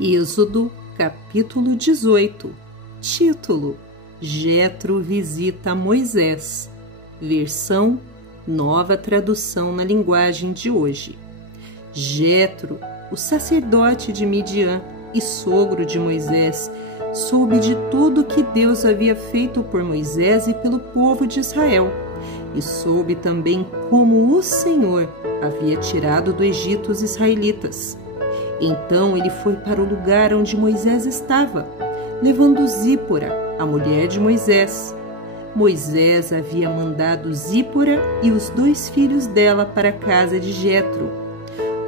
Êxodo, capítulo 18. Título: Jetro visita Moisés. Versão Nova Tradução na linguagem de hoje. Jetro, o sacerdote de Midian e sogro de Moisés, soube de tudo que Deus havia feito por Moisés e pelo povo de Israel, e soube também como o Senhor havia tirado do Egito os israelitas. Então ele foi para o lugar onde Moisés estava, levando Zípora, a mulher de Moisés. Moisés havia mandado Zípora e os 2 filhos dela para a casa de Jetro.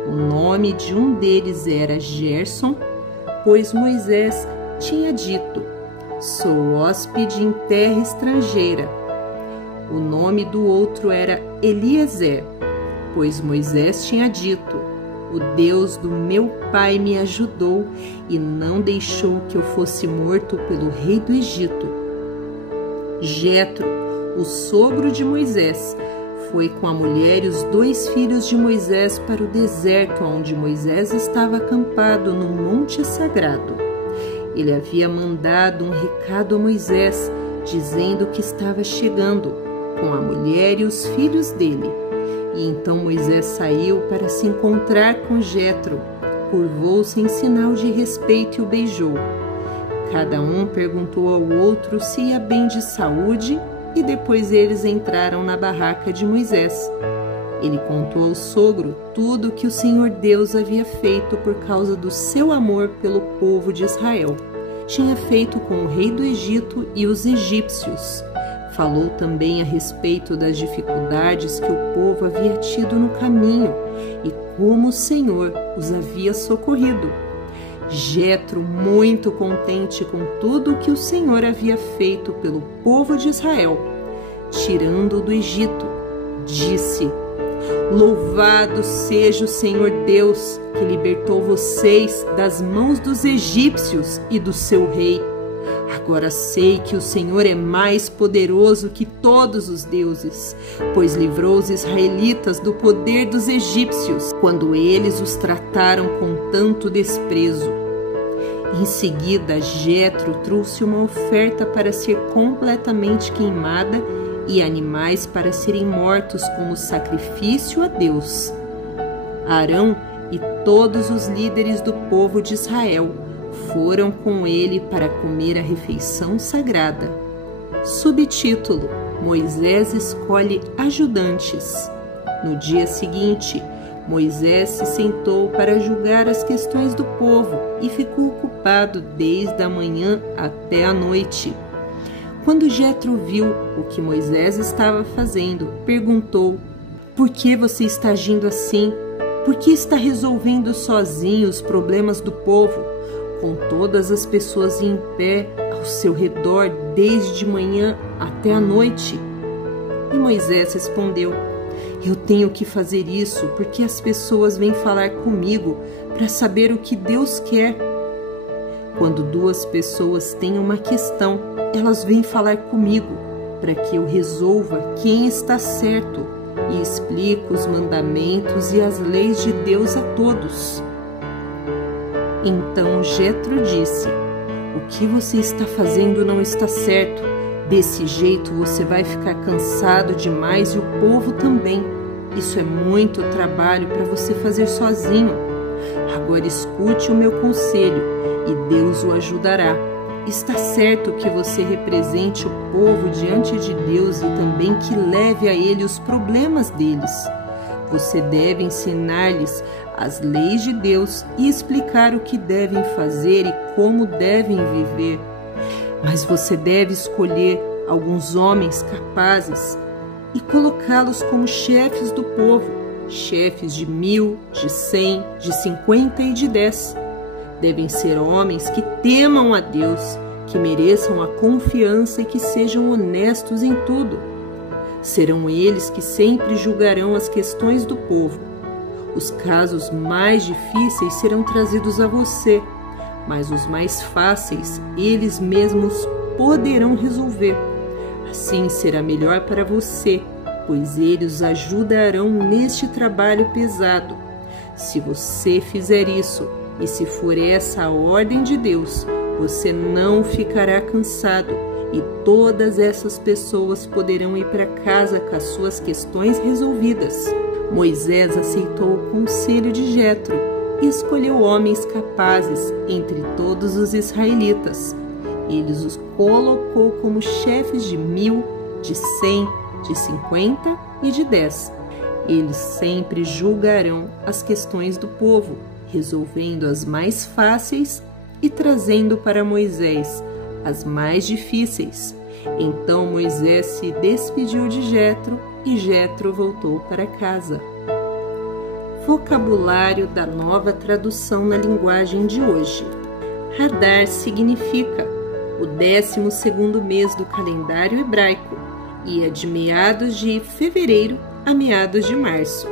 O nome de um deles era Gerson, pois Moisés tinha dito: "Sou hóspede em terra estrangeira." O nome do outro era Eliezer, pois Moisés tinha dito: "O Deus do meu pai me ajudou e não deixou que eu fosse morto pelo rei do Egito." Jetro, o sogro de Moisés, foi com a mulher e os 2 filhos de Moisés para o deserto onde Moisés estava acampado no monte sagrado. Ele havia mandado um recado a Moisés, dizendo que estava chegando, com a mulher e os filhos dele. E então Moisés saiu para se encontrar com Jetro, curvou-se em sinal de respeito e o beijou. Cada um perguntou ao outro se ia bem de saúde e depois eles entraram na barraca de Moisés. Ele contou ao sogro tudo o que o Senhor Deus havia feito por causa do seu amor pelo povo de Israel. Tinha feito com o rei do Egito e os egípcios. Falou também a respeito das dificuldades que o povo havia tido no caminho e como o Senhor os havia socorrido. Jetro, muito contente com tudo o que o Senhor havia feito pelo povo de Israel, tirando-o do Egito, disse: "Louvado seja o Senhor Deus, que libertou vocês das mãos dos egípcios e do seu rei. Agora sei que o Senhor é mais poderoso que todos os deuses, pois livrou os israelitas do poder dos egípcios, quando eles os trataram com tanto desprezo." Em seguida, Jetro trouxe uma oferta para ser completamente queimada e animais para serem mortos como sacrifício a Deus. Arão e todos os líderes do povo de Israel foram com ele para comer a refeição sagrada. Subtítulo: Moisés escolhe ajudantes. No dia seguinte, Moisés se sentou para julgar as questões do povo e ficou ocupado desde a manhã até a noite. Quando Jetro viu o que Moisés estava fazendo, perguntou: "Por que você está agindo assim? Por que está resolvendo sozinho os problemas do povo, com todas as pessoas em pé ao seu redor desde de manhã até a noite?" E Moisés respondeu: "Eu tenho que fazer isso porque as pessoas vêm falar comigo para saber o que Deus quer. Quando 2 pessoas têm uma questão, elas vêm falar comigo para que eu resolva quem está certo e explico os mandamentos e as leis de Deus a todos." Então Jetro disse: "O que você está fazendo não está certo. Desse jeito você vai ficar cansado demais e o povo também. Isso é muito trabalho para você fazer sozinho. Agora escute o meu conselho e Deus o ajudará. Está certo que você represente o povo diante de Deus e também que leve a ele os problemas deles. Você deve ensinar-lhes as leis de Deus e explicar o que devem fazer e como devem viver. Mas você deve escolher alguns homens capazes e colocá-los como chefes do povo, chefes de 1000, de 100, de 50 e de 10. Devem ser homens que temam a Deus, que mereçam a confiança e que sejam honestos em tudo. Serão eles que sempre julgarão as questões do povo. Os casos mais difíceis serão trazidos a você, mas os mais fáceis eles mesmos poderão resolver. Assim será melhor para você, pois eles os ajudarão neste trabalho pesado. Se você fizer isso, E se for essa a ordem de Deus, você não ficará cansado e todas essas pessoas poderão ir para casa com as suas questões resolvidas. Moisés aceitou o conselho de Jetro e escolheu homens capazes entre todos os israelitas. Ele os colocou como chefes de 1000, de 100, de 50 e de 10. Eles sempre julgarão as questões do povo, resolvendo as mais fáceis e trazendo para Moisés as mais difíceis. Então Moisés se despediu de Jetro e Jetro voltou para casa. Vocabulário da Nova Tradução na linguagem de hoje. Hadar significa o 12º mês do calendário hebraico e é de meados de fevereiro a meados de março,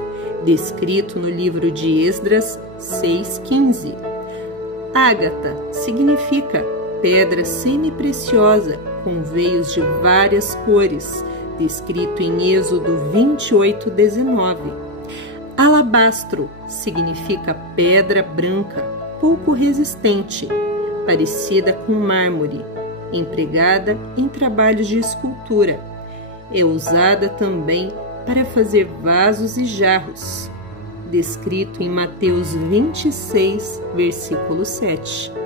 descrito no livro de Esdras 6:15. Ágata significa pedra semi-preciosa com veios de várias cores, descrito em Êxodo 28:19. Alabastro significa pedra branca, pouco resistente, parecida com mármore, empregada em trabalhos de escultura. É usada também para fazer vasos e jarros, descrito em Mateus 26, versículo 7.